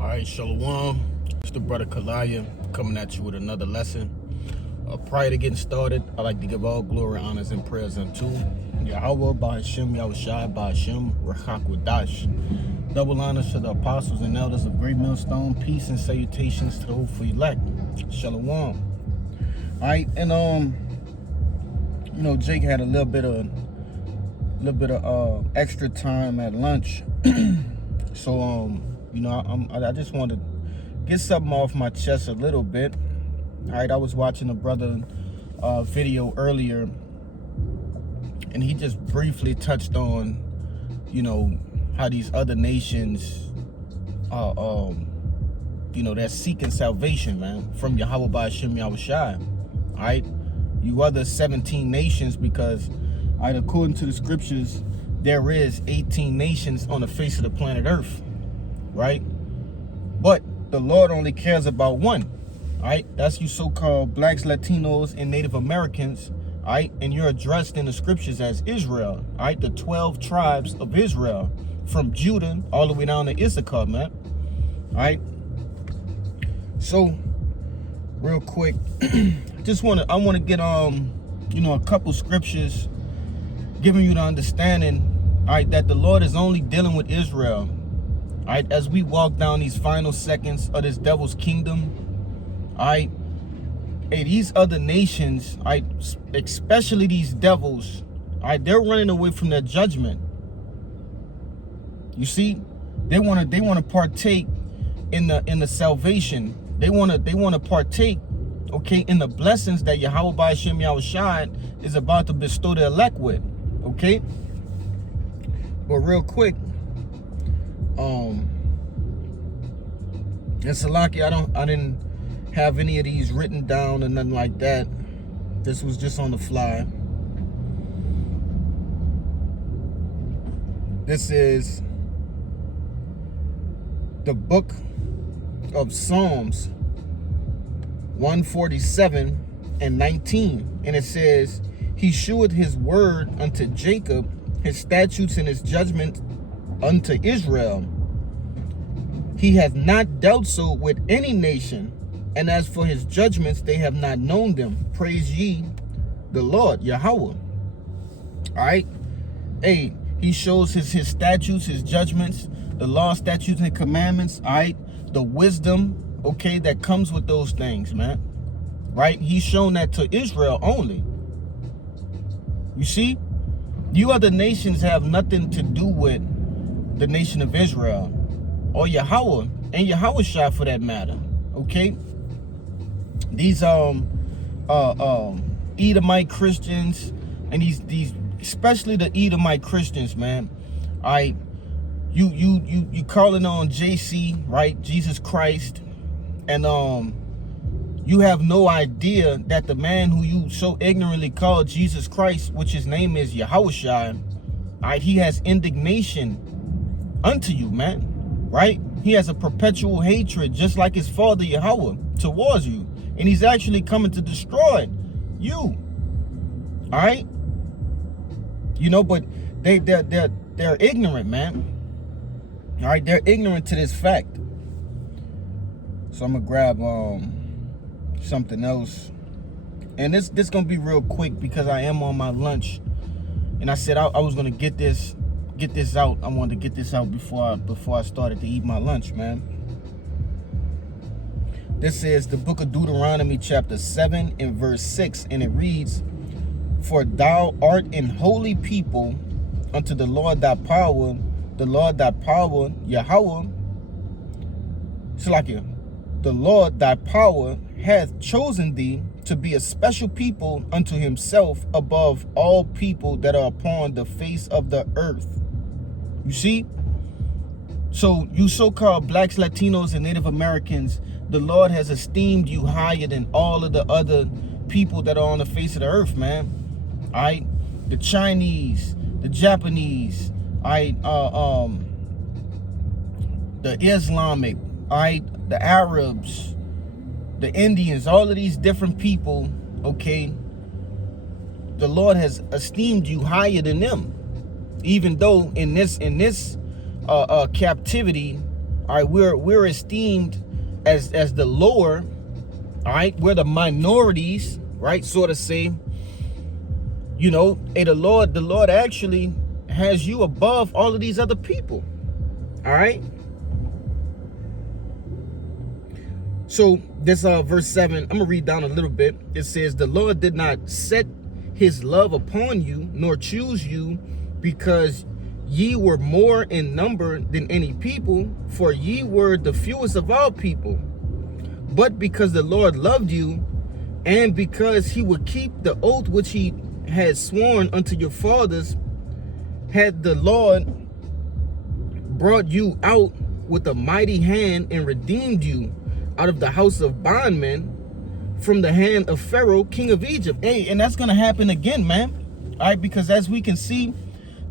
All right, Shalom. It's the brother Kalaya coming at you with another lesson. Prior to getting started, I'd like to give all glory, honors, and prayers unto Yahweh, Ba'ashem, Yahushai, Ba'ashem, Rachak Wadash. Double honors to the apostles and elders of Great Millstone. Peace and salutations to the hopeful elect. Shalom. All right, and Jake had a little bit of extra time at lunch, so I just wanted to get something off my chest a little bit. All right, I was watching a brother video earlier, and he just briefly touched on, how these other nations, they're seeking salvation, man, from Yahweh Ba'ashem Yahushai. All right, you other 17 nations, because, all right, according to the scriptures, there is 18 nations on the face of the planet Earth, right? But the Lord only cares about one. All right, that's you so-called blacks, Latinos, and Native Americans. All right, and you're addressed in the scriptures as Israel. All right, the 12 tribes of Israel, from Judah all the way down to Issachar, man. All right. So, real quick, I want to get a couple scriptures giving you the understanding, all right, that the Lord is only dealing with Israel. All right, as we walk down these final seconds of this devil's kingdom. All right, hey, these other nations, all right, especially these devils, all right, they're running away from their judgment. You see, they want to partake in the salvation. They want to partake, okay, in the blessings that Yahweh Ba'ashem Yahushai is about to bestow the elect with, okay. But real quick, and Salaki, I didn't have any of these written down or nothing like that. This was just on the fly. This is the book of Psalms 147 and 19. And it says, he sheweth his word unto Jacob, his statutes and his judgments unto Israel. He hath not dealt so with any nation, and as for his judgments, they have not known them. Praise ye the Lord, Yahweh. All right. Hey, he shows his statutes, his judgments, the law, statutes, and commandments. All right. The wisdom, okay, that comes with those things, man. Right. He's shown that to Israel only. You see, you other nations have nothing to do with the nation of Israel or Yahweh and Yahushua for that matter. Okay. These Edomite Christians and these especially the Edomite Christians, man. All right, you calling on JC, right? Jesus Christ, and you have no idea that the man who you so ignorantly call Jesus Christ, which his name is Yahushua, all right, he has indignation unto you, man, right? He has a perpetual hatred, just like his father Yahweh, towards you. And he's actually coming to destroy you. All right? But they're ignorant, man. All right, they're ignorant to this fact. So I'm gonna grab something else. And this gonna be real quick because I am on my lunch. And I said I was gonna get this out. I wanted to get this out before I started to eat my lunch, man. This is the book of Deuteronomy chapter 7 and verse 6, and it reads, for thou art an holy people unto the Lord thy power, Yahweh. It's like the Lord thy power hath chosen thee to be a special people unto himself above all people that are upon the face of the earth. You see? So you so-called blacks, Latinos, and Native Americans, the Lord has esteemed you higher than all of the other people that are on the face of the earth, man. All right? The Chinese, the Japanese, all right, the Islamic, all right, the Arabs, the Indians, all of these different people, okay, the Lord has esteemed you higher than them. Even though in this captivity, All right, we're esteemed as the lower. All right, we're the minorities, right? Sort of say, you know, hey, the Lord actually has you above all of these other people. All right. So this verse 7, I'm gonna read down a little bit. It says, the Lord did not set his love upon you, nor choose you, because ye were more in number than any people, for ye were the fewest of all people. But because the Lord loved you, and because he would keep the oath which he had sworn unto your fathers, had the Lord brought you out with a mighty hand and redeemed you out of the house of bondmen, from the hand of Pharaoh, king of Egypt. Hey, and that's gonna happen again, man. All right, because as we can see,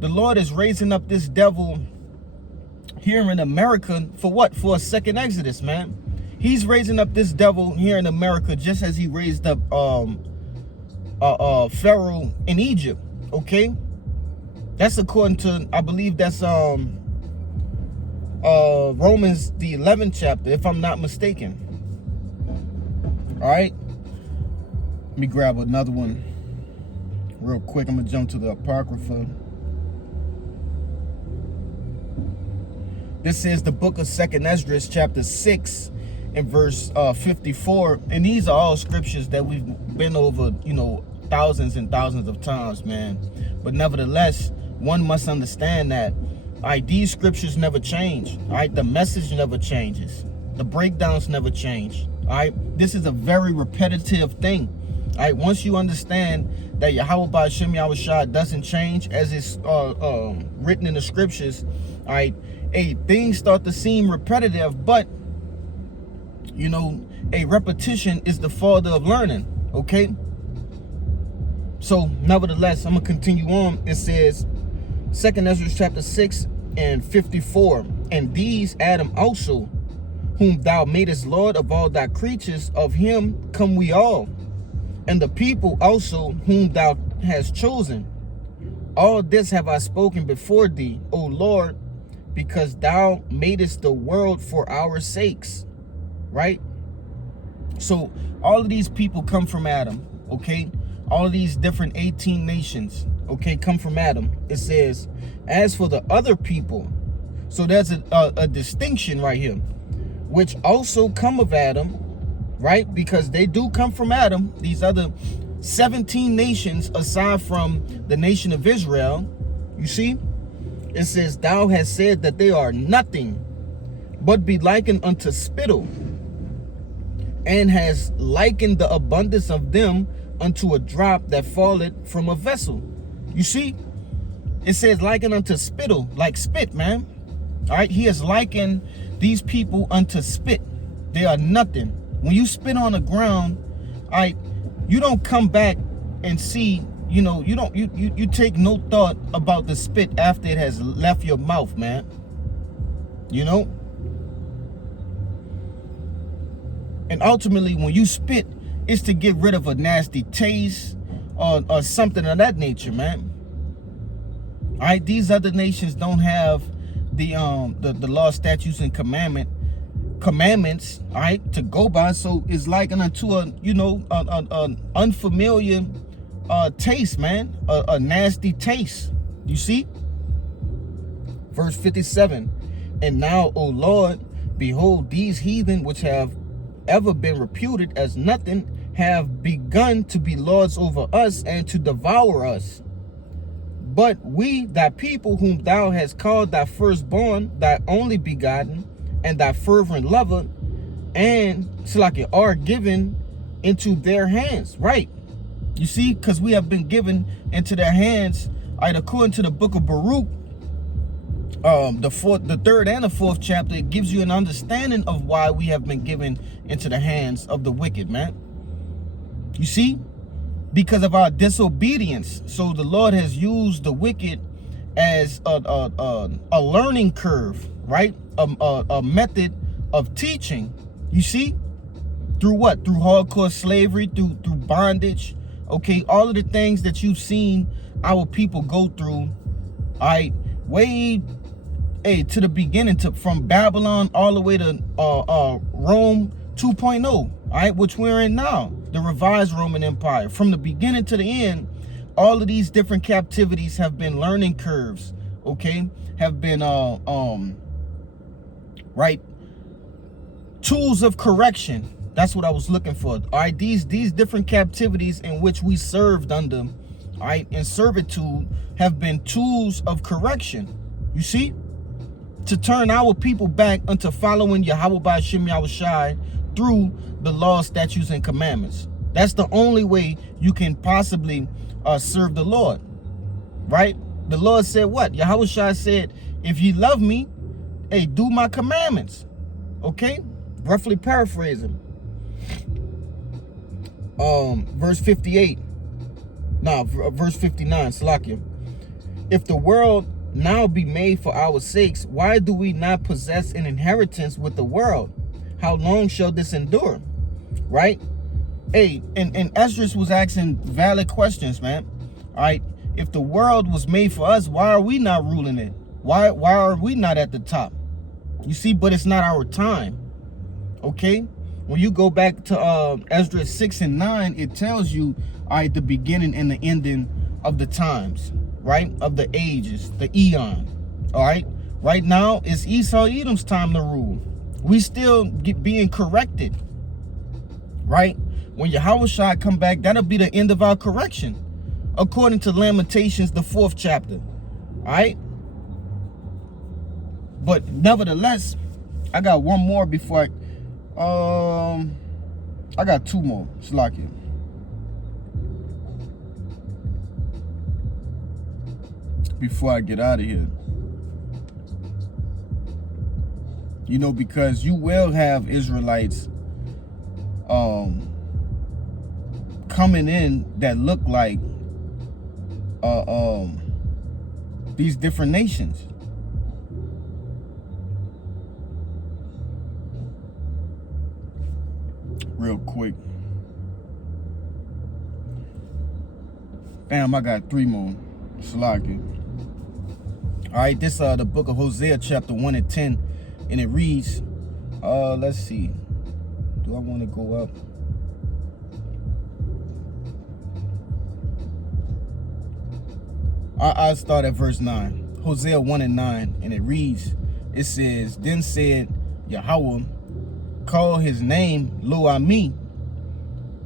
the Lord is raising up this devil here in America for what? For a second Exodus, man. He's raising up this devil here in America just as he raised up Pharaoh in Egypt. Okay, that's according to, I believe that's Romans the 11th chapter, if I'm not mistaken. All right, let me grab another one real quick. I'm gonna jump to the Apocrypha. This is the book of 2nd Esdras, chapter 6 and verse 54. And these are all scriptures that we've been over, you know, thousands and thousands of times, man. But nevertheless, one must understand that, all right, these scriptures never change. All right, the message never changes. The breakdowns never change. All right, this is a very repetitive thing. All right, once you understand that Yahweh Ba'Shem Yahushua doesn't change as it's written in the scriptures, all right, hey, things start to seem repetitive, but, you know, a repetition is the father of learning, okay? So, nevertheless, I'm going to continue on. It says, 2nd Ezra chapter 6 and 54, and these Adam also, whom thou madest Lord of all thy creatures, of him come we all, and the people also whom thou hast chosen. All this have I spoken before thee, O Lord, because thou madest the world for our sakes, right? So all of these people come from Adam, okay? All of these different 18 nations, okay, come from Adam. It says, as for the other people, so there's a distinction right here, which also come of Adam, right? Because they do come from Adam. These other 17 nations, aside from the nation of Israel, you see, it says, thou hast said that they are nothing, but be likened unto spittle, and has likened the abundance of them unto a drop that falleth from a vessel. You see, it says likened unto spittle, like spit, man. All right, he has likened these people unto spit. They are nothing. When you spit on the ground, all right, you don't come back and see, you know, you take no thought about the spit after it has left your mouth, man. You know? And ultimately, when you spit, it's to get rid of a nasty taste or something of that nature, man. All right, these other nations don't have the law, statutes, and commandments, all right, to go by. So it's like unto a, you know, an unfamiliar taste, man, a nasty taste. You see? Verse 57, and now, O Lord, behold, these heathen which have ever been reputed as nothing have begun to be lords over us and to devour us. But we, thy people, whom thou hast called thy firstborn, thy only begotten, and thy fervent lover, and are given into their hands. Right. You see, because we have been given into their hands, right, according to the book of Baruch, the third and the fourth chapter, it gives you an understanding of why we have been given into the hands of the wicked, man. You see, because of our disobedience. So the Lord has used the wicked as a learning curve, right? A method of teaching. You see, through what? Through hardcore slavery, through bondage. Okay, all of the things that you've seen our people go through, all right, way to the beginning, from Babylon all the way to Rome 2.0, all right, which we're in now, the revised Roman Empire. From the beginning to the end, all of these different captivities have been learning curves, okay, have been right, tools of correction. That's what I was looking for. All right, these different captivities in which we served under, all right, in servitude, have been tools of correction. You see, to turn our people back unto following Yahweh by Shem Yahushai through the law, statutes, and commandments. That's the only way you can possibly serve the Lord, right? The Lord said what? Yahushai said, if you love me, hey, do my commandments. Okay, roughly paraphrasing. Verse 58. Now, verse 59. Salakia. If the world now be made for our sakes, why do we not possess an inheritance with the world? How long shall this endure? Right? Hey, and Esdras was asking valid questions, man. All right. If the world was made for us, why are we not ruling it? Why are we not at the top? You see, but it's not our time. Okay? When you go back to Esdras 6 and 9, it tells you, all right, the beginning and the ending of the times, right? Of the ages, the eon. All right? Right now, it's Esau Edom's time to rule. We still being corrected, right? When Yahushua come back, that'll be the end of our correction, according to Lamentations, the 4th chapter. All right? But nevertheless, I got one more before I got two more. Salakia. Before I get out of here. You know, because you will have Israelites coming in that look like these different nations. Real quick. Bam, I got three more. Salakia. Alright, this the book of Hosea, chapter 1 and 10. And it reads, let's see. Do I want to go up? I'll start at verse 9. Hosea 1 and 9. And it reads, it says, then said Yahweh, call his name Lo Ami,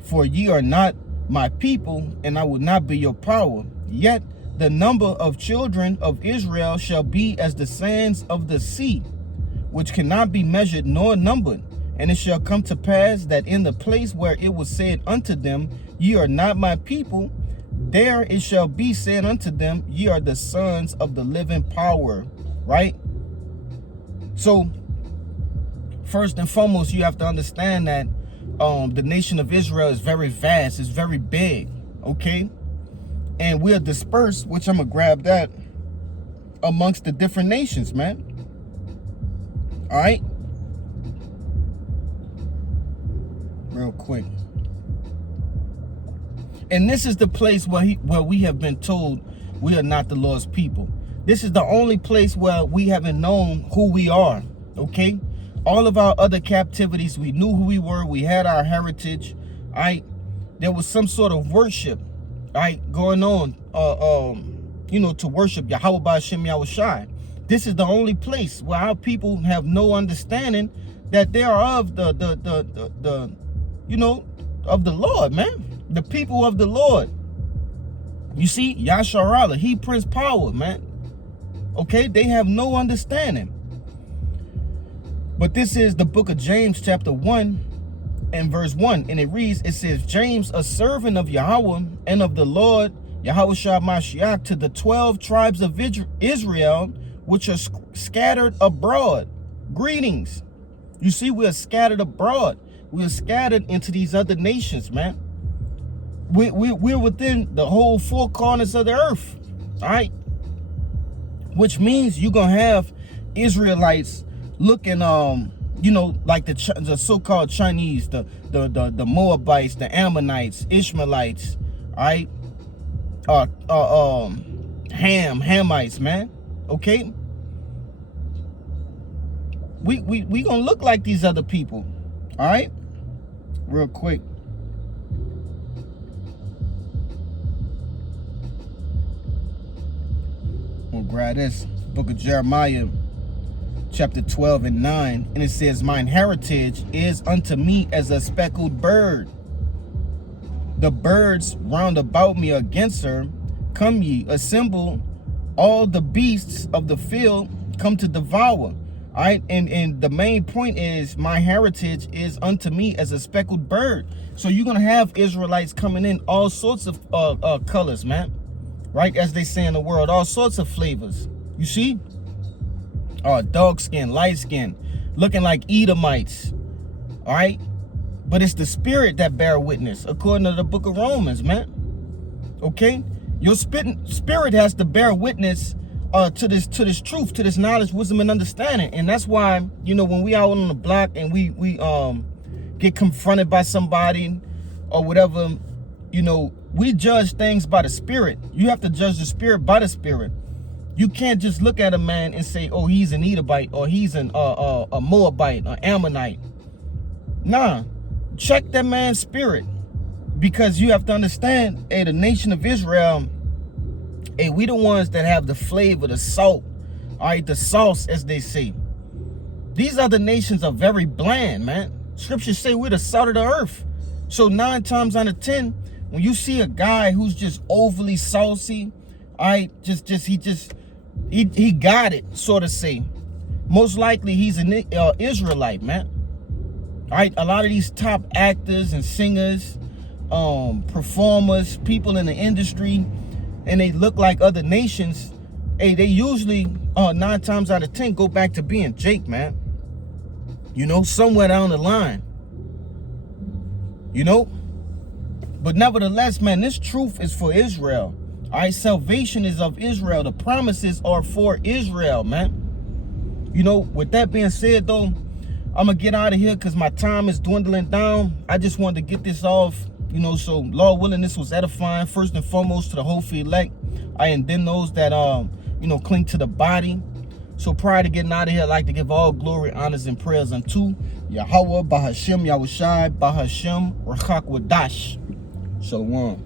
for ye are not my people, and I will not be your power. Yet the number of children of Israel shall be as the sands of the sea, which cannot be measured nor numbered. And it shall come to pass that in the place where it was said unto them, ye are not my people, there it shall be said unto them, ye are the sons of the living power. Right? So, first and foremost, you have to understand that the nation of Israel is very vast, it's very big, okay? And we are dispersed, which I'm gonna grab that, amongst the different nations, man. All right? Real quick. And this is the place where we have been told we are not the Lord's people. This is the only place where we haven't known who we are, okay? All of our other captivities, we knew who we were. We had our heritage, all right? There was some sort of worship, all right, going on, you know, to worship Yahweh by Shem Yahushai. This is the only place where our people have no understanding that they are of the you know, of the Lord, man. The people of the Lord. You see, Yasharallah, he Prince Power, man. Okay, they have no understanding. But this is the book of James, chapter 1 and verse 1. And it reads, it says, James, a servant of Yahweh and of the Lord, Yahushua Mashiach, to the 12 tribes of Israel, which are scattered abroad. Greetings. You see, we are scattered abroad. We are scattered into these other nations, man. We're within the whole four corners of the earth, all right? Which means you're going to have Israelites looking, you know, like the so-called Chinese, the Moabites, the Ammonites, Ishmaelites, all right? Hamites, man, okay? we gonna look like these other people. All right, real quick. We'll grab this book of Jeremiah, chapter 12 and 9, and it says, "Mine heritage is unto me as a speckled bird. The birds round about me against her. Come ye, assemble all the beasts of the field, come to devour." All right, and the main point is, my heritage is unto me as a speckled bird. So you're gonna have Israelites coming in all sorts of colors, man. Right, as they say in the world, all sorts of flavors. You see, dark skin, light skin, looking like Edomites. All right, but it's the spirit that bear witness, according to the book of Romans, man. Okay, your spirit has to bear witness to this truth, to this knowledge, wisdom, and understanding. And that's why, you know, when we out on the block and we get confronted by somebody or whatever, you know, we judge things by the spirit. You have to judge the spirit by the spirit. You can't just look at a man and say, oh, he's an Edomite, or he's a Moabite, or Ammonite. Nah, check that man's spirit, because you have to understand, hey, the nation of Israel, hey, we the ones that have the flavor, the salt, all right, the sauce, as they say. These other nations are very bland, man. Scriptures say we're the salt of the earth. So 9 times out of 10, when you see a guy who's just overly saucy, all right, he got it, sort of say. Most likely he's an Israelite, man. All right, a lot of these top actors and singers, performers, people in the industry, and they look like other nations, hey, they usually 9 times out of 10 go back to being Jake, man. You know, somewhere down the line. You know? But nevertheless, man, this truth is for Israel. All right, salvation is of Israel. The promises are for Israel, man. You know, with that being said, though, I'm going to get out of here because my time is dwindling down. I just wanted to get this off, you know, so Lord willing, this was edifying, first and foremost, to the hopeful elect. And then those that, you know, cling to the body. So prior to getting out of here, I'd like to give all glory, honors, and prayers unto Yahweh, Bahashem, Yahushai, Bahashem, Rachak Wadash. Shalom.